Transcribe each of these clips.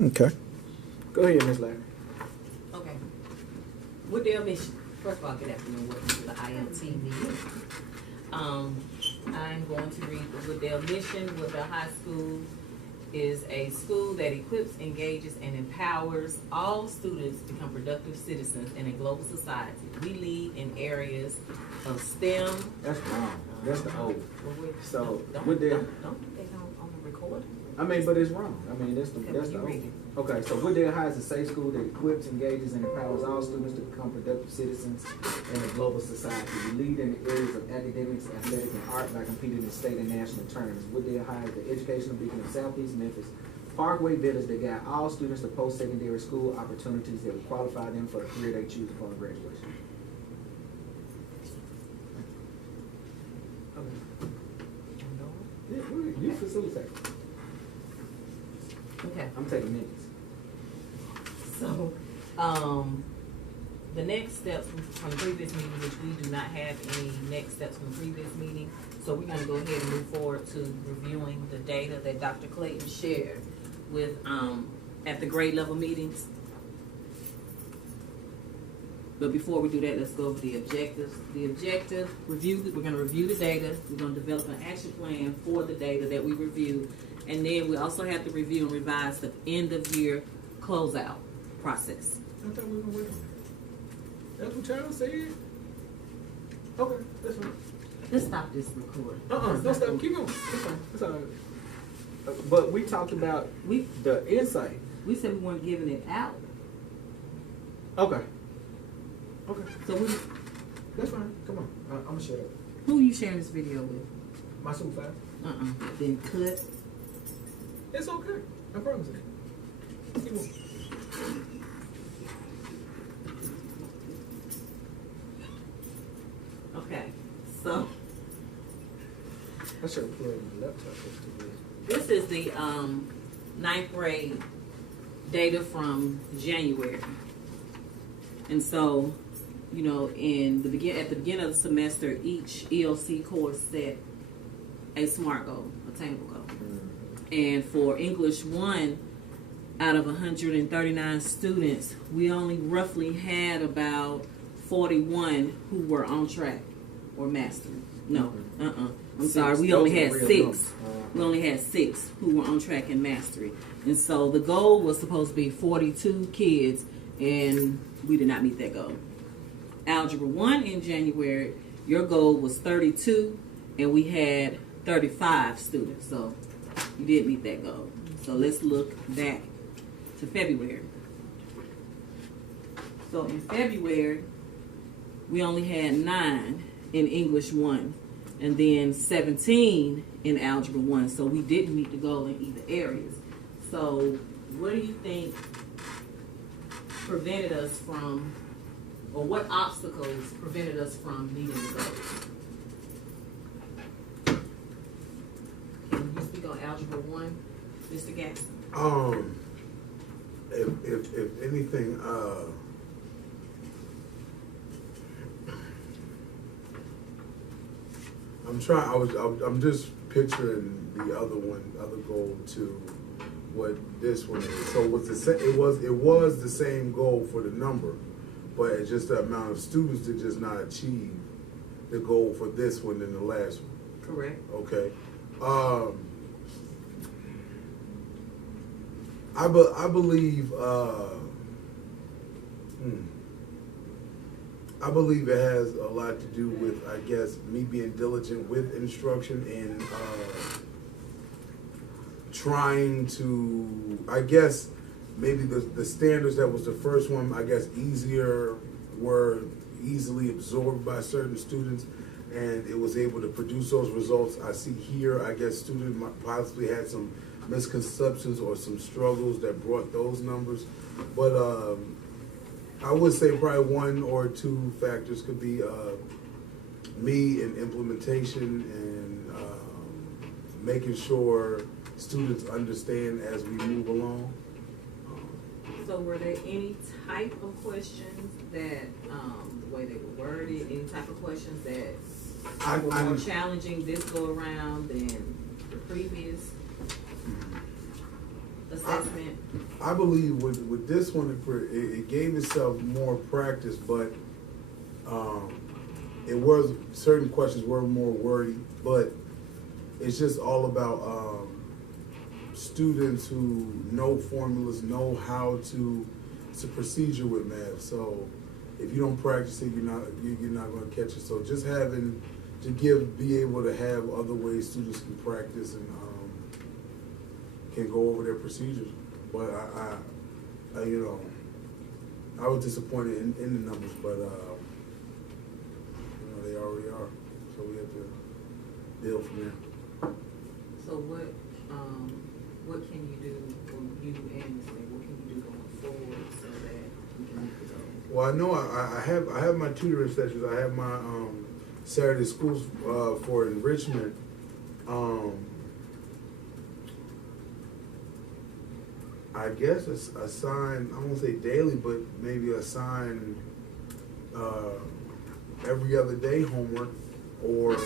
Okay. Go ahead, Ms. Larry. Okay. With their mission, first of all, good afternoon. Welcome to the IMT meeting. I'm going to read with their mission with the high school is a school that equips, engages, and empowers all students to become productive citizens in a global society. We lead in areas of STEM. That's wrong. That's the old. So, don't with their, don't they on the record? I mean, but it's wrong. I mean, that's the Okay, that's you the read old. it. Okay, so Wooddale High is a safe school that equips, engages, and empowers all students to become productive citizens in a global society. We lead in the areas of academics, athletic, and art by competing in state and national tournaments. Wooddale High is the educational beacon of Southeast Memphis, Parkway Village that guide all students to post-secondary school opportunities that will qualify them for the career they choose upon graduation. Yeah, go ahead. You facilitate. Okay. I'm taking minutes. So, the next steps from the previous meeting, which we do not have any next steps from the previous meeting, so we're gonna go ahead and move forward to reviewing the data that Dr. Clayton shared with, at the grade level meetings. But before we do that, let's go over the objectives. The objective, we're gonna review the data, we're gonna develop an action plan for the data that we review, and then we also have to review and revise the end of year closeout process. I thought we were gonna wait on that. That's what y'all said. Okay, that's fine. Let's stop this recording. Don't stop. Keep going. It's fine. It's all right. But we talked about the insight. We said we weren't giving it out. Okay. Okay. So we, That's fine. Come on. I'm gonna shut up. who you sharing this video with? My supervisor. Then cut. It's okay. I promise you. Keep going. Okay. So I should have plugged my laptop. That's too bad. this is the ninth grade data from January. And so, you know, at the beginning of the semester, each EOC course set a SMART goal, attainable goal. And for English 1, out of 139 students, we only roughly had about 41 who were on track or mastering. No, I'm sorry, we only had 6. We only had 6 who were on track and mastery. And so the goal was supposed to be 42 kids, and we did not meet that goal. Algebra 1 in January, your goal was 32, and we had 35 students. So you did meet that goal. So let's look back to February. So in February, we only had 9 in English 1, and then 17 in Algebra 1. So we didn't meet the goal in either areas. So what do you think prevented us from, or what obstacles prevented us from meeting the goals? Can you speak on Algebra 1, Mr. Gaston? If anything, I'm just picturing the other goal to what this one is. So it was the same goal for the number, but it's just the amount of students that just not achieve the goal for this one than the last one. Correct. Okay. I believe I believe it has a lot to do with, I guess, me being diligent with instruction and trying to, I guess, maybe the standards that was the first one, I guess, were easily absorbed by certain students, and it was able to produce those results. I see here, I guess, students might possibly had some misconceptions or some struggles that brought those numbers, but I would say probably 1 or 2 factors could be me in implementation and making sure students understand as we move along. So were there any type of questions that, the way they were worded, any type of questions that were more challenging this go around than the previous assessment? I believe with this one, it gave itself more practice, but it was, certain questions were more wordy, but it's just all about students who know formulas, know how to, it's a procedure with math. So if you don't practice it, you're not going to catch it. So just having to be able to have other ways students can practice and can go over their procedures. But I you know, I was disappointed in the numbers, but you know, they already are. So we have to build from there. So what can you do, or you and Ms. May, what can you do going forward so that we can meet the goal? Well, I know I have my tutoring sessions. I have my Saturday schools for enrichment. I guess assign, I won't say daily, but maybe assign every other day homework, or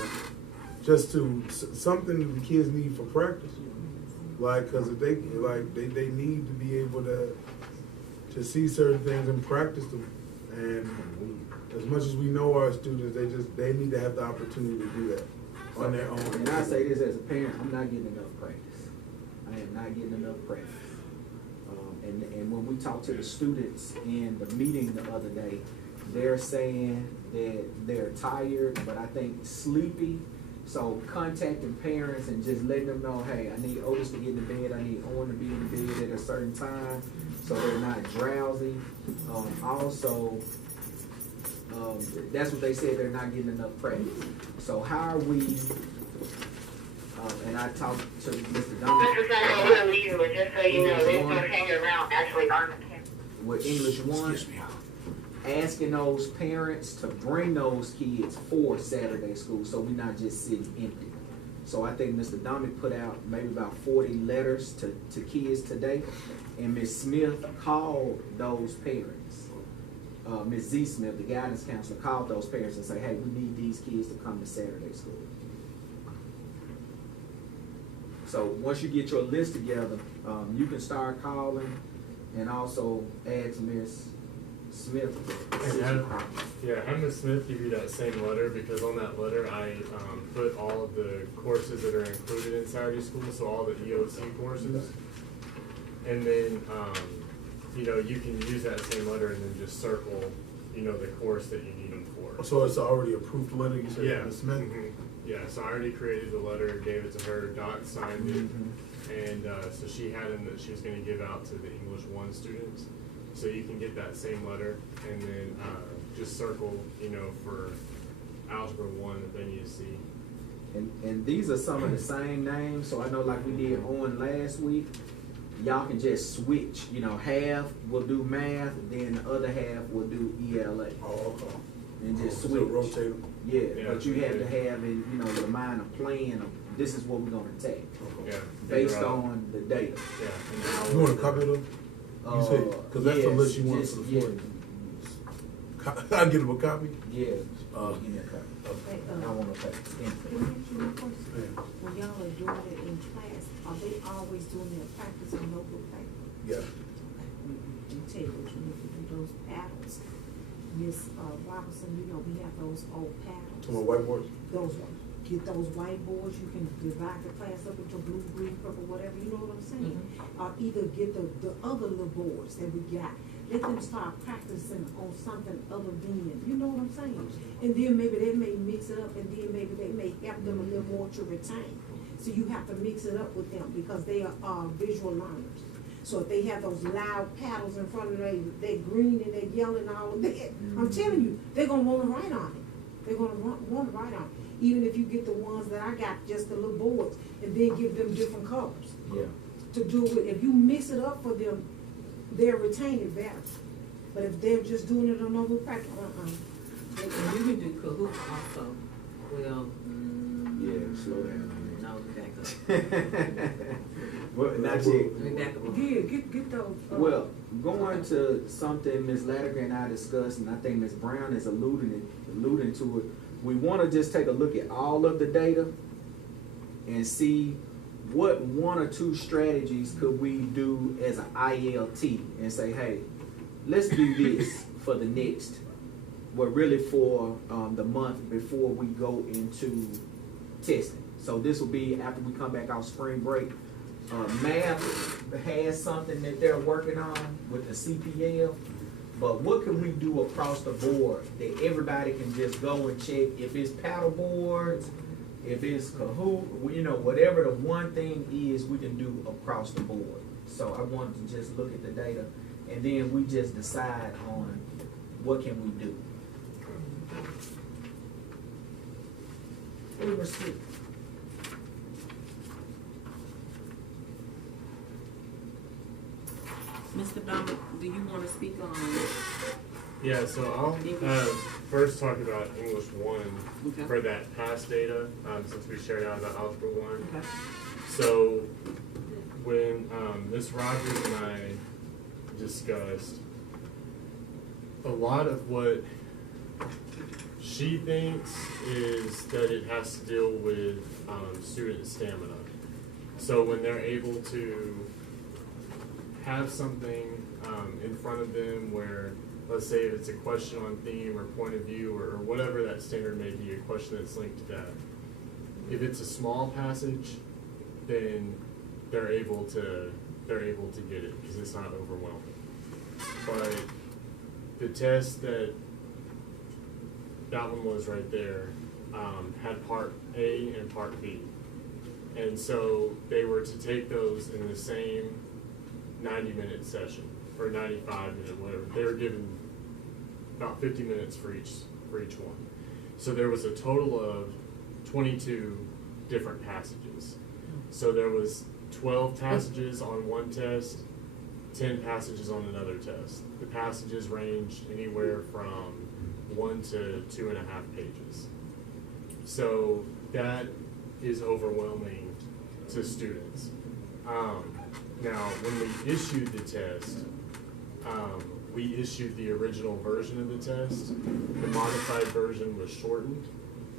just to something the kids need for practice. Like, cause if they they need to be able to see certain things and practice them. And as much as we know our students, they need to have the opportunity to do that on their own. And I say this as a parent, I'm not getting enough practice. I am not getting enough practice. And when we talk to the students in the meeting the other day, they're saying that they're tired, but I think sleepy. So contacting parents and just letting them know, hey, I need Otis to get in the bed, I need Owen to be in the bed at a certain time so they're not drowsy. Also, that's what they said, they're not getting enough practice. So how are we, and I talked to Mr. Dominic. Mr. Senator, we're leaving, but just so you know, they're going to hang around actually on the campus. With English 1, asking those parents to bring those kids for Saturday school so we're not just sitting empty. So I think Mr. Dominic put out maybe about 40 letters to kids today, and Ms. Smith called those parents. Ms. Z. Smith, the guidance counselor, called those parents and said, hey, we need these kids to come to Saturday school. So once you get your list together, you can start calling and also ask Ms. Smith. Have Ms. Smith give you that same letter, because on that letter I put all of the courses that are included in Saturday school, so all the EOC courses. And then, you know, you can use that same letter and then just circle, you know, the course that you need them for. So it's already approved letter, you said, Yeah. Ms. Smith? Mm-hmm. Yeah, so I already created the letter, gave it to her, Doc signed it, and so she had them that she was going to give out to the English 1 students. So you can get that same letter and then just circle, you know, for Algebra 1 that they need to see. And these are some of the same names, so I know like we did on last week, y'all can just switch, you know, half will do math, then the other half will do ELA. Oh, okay. And just So switch. rotate them. Yeah, Yeah, but you have to yeah. have in, you know, your mind a plan of this is what we're gonna take Yeah. based figure out- on the data. Yeah. You want a copy of them? You say, because that's the yes, list you want just- for the yeah, 40. I'll get him a copy. Yeah, Uh, give me a copy. Hey, I want to pay. Can I ask you a question? Yeah. When y'all are doing it in class, are they always doing their practice on notebook paper? Yeah. You tell you what you need to do, those paddles. Miss Robinson, you know, we have those old paddles. To my whiteboards? Those ones. Get those whiteboards, you can divide the class up into blue, green, purple, whatever, you know what I'm saying? Either get the other little boards that we got. Let them start practicing on something other than, you know what I'm saying? And then maybe they may mix it up, and then maybe they may help them a little more to retain. So you have to mix it up with them because they are visual learners. So if they have those loud paddles in front of them, they green and they yellow and all of that, I'm telling you, they're gonna want to write on it. They're gonna want to write on it. Even if you get the ones that I got, just the little boards, and then give them different colors. Yeah. To do it, if you mix it up for them, they'll retain it better. But if they're just doing it on notebook practice, And you can do Kahoot also. Well, Yeah, slow down. no, back up. Well, not yet. Let me back up. yeah, get those. Well, going to something Ms. Latiger and I discussed, and I think Ms. Brown is alluding to it. We want to just take a look at all of the data and see what one or two strategies could we do as an ILT and say, hey, let's do this for the next, well, really for the month before we go into testing. So this will be after we come back off spring break. Math has something that they're working on with the CPL, but what can we do across the board that everybody can just go and check? If it's paddle boards, if it's Kahoot, you know, whatever the one thing is we can do across the board. So I wanted to just look at the data, and then we just decide on what can we do. We were sick. Mr. Dominic, do you want to speak on? Yeah, so I'll first talk about English 1 Okay. for that past data, since we shared out about Algebra 1. Okay. So when Ms. Rogers and I discussed, a lot of what she thinks is that it has to deal with student stamina. So when they're able to have something in front of them where, let's say if it's a question on theme or point of view or whatever that standard may be, a question that's linked to that. If it's a small passage, then they're able to get it because it's not overwhelming. But the test that one was right there had part A and part B. And so they were to take those in the same 90-minute session or 95-minute, whatever. They were given about 50 minutes for each one. So there was a total of 22 different passages. So there was 12 passages on one test, 10 passages on another test. The passages ranged anywhere from 1 to 2.5 pages. So that is overwhelming to students. Now, when we issued the test, we issued the original version of the test. The modified version was shortened,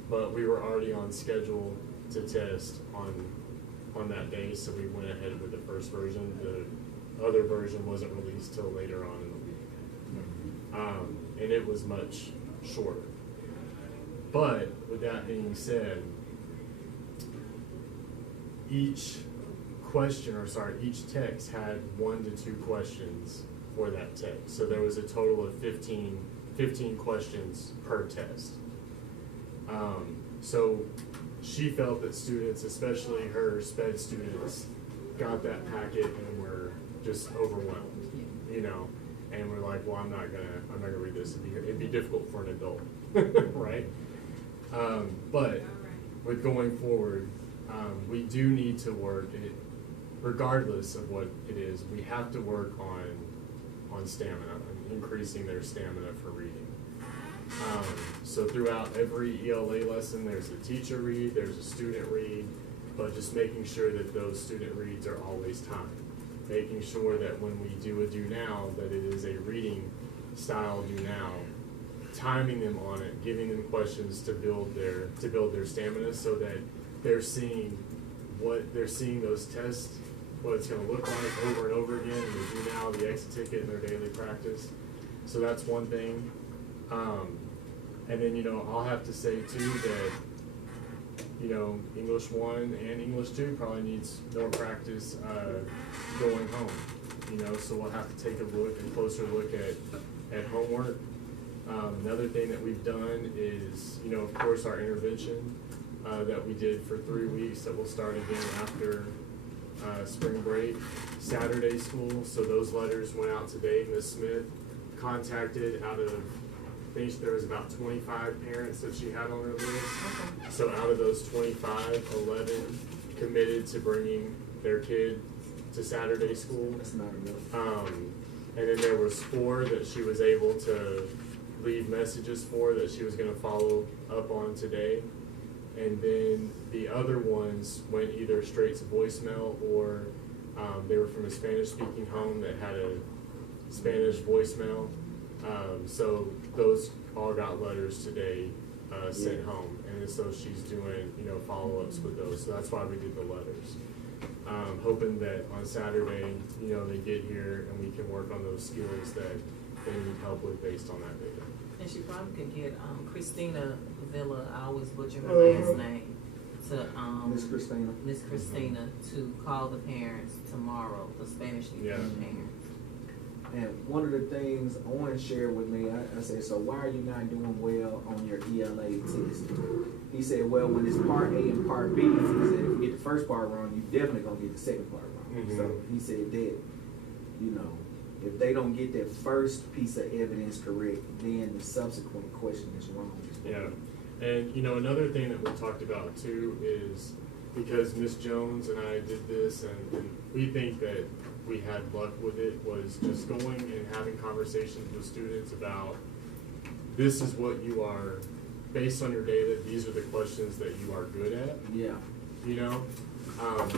but we were already on schedule to test on that day, so we went ahead with the first version. The other version wasn't released till later on in the week. And it was much shorter. But with that being said, each text had 1 to 2 questions for that text. So there was a total of 15 questions per test. So she felt that students, especially her SPED students, got that packet and were just overwhelmed, you know, and we're like, well, I'm not gonna read this. It'd be difficult for an adult, right? But with going forward, we do need to work it, regardless of what it is. We have to work on stamina, and increasing their stamina for reading. So throughout every ELA lesson, there's a teacher read, there's a student read, but just making sure that those student reads are always timed. Making sure that when we do a do now, that it is a reading style do now. Timing them on it, giving them questions to build their stamina, so that they're seeing those tests, what it's going to look like over and over again, and the do now, the exit ticket in their daily practice. So that's one thing. And then, you know, I'll have to say too that, you know, English 1 and English 2 probably needs more practice going home, you know, so we'll have to take a closer look at homework. Another thing that we've done is, you know, of course, our intervention that we did for 3 weeks that will start again after spring break, Saturday school. So those letters went out today. Ms. Smith contacted out of, I think there was about 25 parents that she had on her list. Okay. So out of those 25, 11 committed to bringing their kid to Saturday school. That's not enough. And then there was 4 that she was able to leave messages for that she was going to follow up on today. And then the other ones went either straight to voicemail or they were from a Spanish-speaking home that had a Spanish voicemail. So those all got letters today sent home. And so she's doing, you know, follow-ups with those. So that's why we did the letters. hoping that on Saturday, you know, they get here and we can work on those skills that they need help with based on that data. And she probably could get Christina Villa, I always butcher her last name, to Miss Christina to call the parents tomorrow, the Spanish speaking parents. And one of the things Owen shared with me, I said, so why are you not doing well on your ELA test? He said, well, when it's part A and part B, he said, if you get the first part wrong, you definitely gonna get the second part wrong. Mm-hmm. So he said that, you know, if they don't get that first piece of evidence correct, then the subsequent question is wrong. Yeah. And, you know, another thing that we talked about too is because Miss Jones and I did this and we think that we had luck with it, was just going and having conversations with students about this is what you are, based on your data, these are the questions that you are good at. Yeah. You know,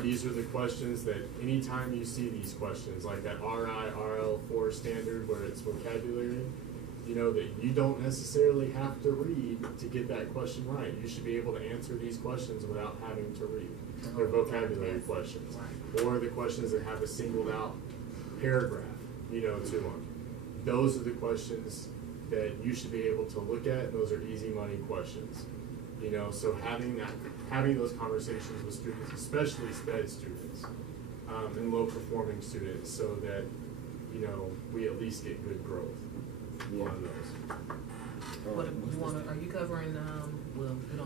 these are the questions that anytime you see these questions, like that RL4 standard where it's vocabulary, you know, that you don't necessarily have to read to get that question right. You should be able to answer these questions without having to read. They're vocabulary questions. Or the questions that have a singled out paragraph, you know, to them. Those are the questions that you should be able to look at. Those are easy money questions. You know, so having those conversations with students, especially SPED students, and low performing students, so that, you know, we at least get good growth on those. What you want? Are you covering?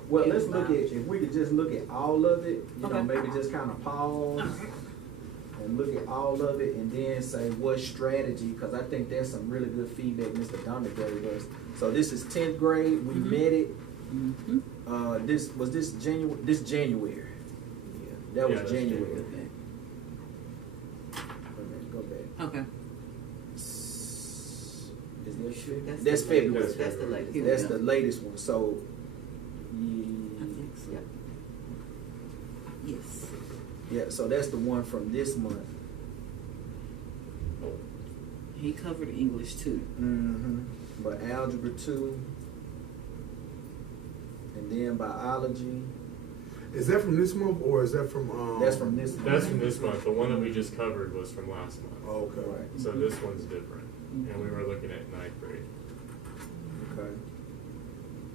Well, let's look at, if we could just look at all of it, you know, maybe just kind of pause and look at all of it and then say what strategy, because I think there's some really good feedback Mr. Donna gave us. So this is 10th grade, we met it. This January. Yeah, that was January. Okay. Go back. Okay. That's February. That's the latest. That's the latest one. So, I think so. Yep. Yes. yeah, so that's the one from this month. He covered English too. Mm-hmm. But Algebra 2, and then Biology. Is that from this month or is that from? That's from this month. That's from this month. The one that we just covered was from last month. Oh, okay. Right. So this one's different. And we were looking at 9th grade. Okay.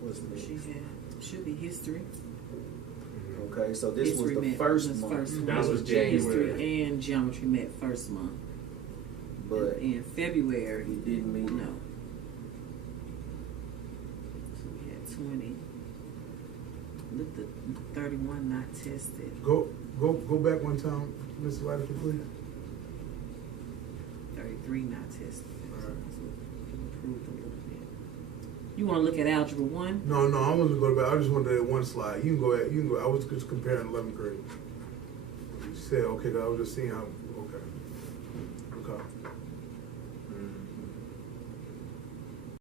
What's next? She had should be history. Okay, so this History was the met first was month. first month. That was History January. and geometry met first month. But In February, we didn't meet. no. So we had 20. Look, the 31 not tested. Go back one time, Mr. Radical, please. 33 not tested. All right. So improved a little bit. You want to look at algebra 1? No, I wasn't going to go back. I just wanted to one slide. You can go ahead. You can go. I was just comparing 11th grade. You said okay. 'Cause I was just seeing how. Okay.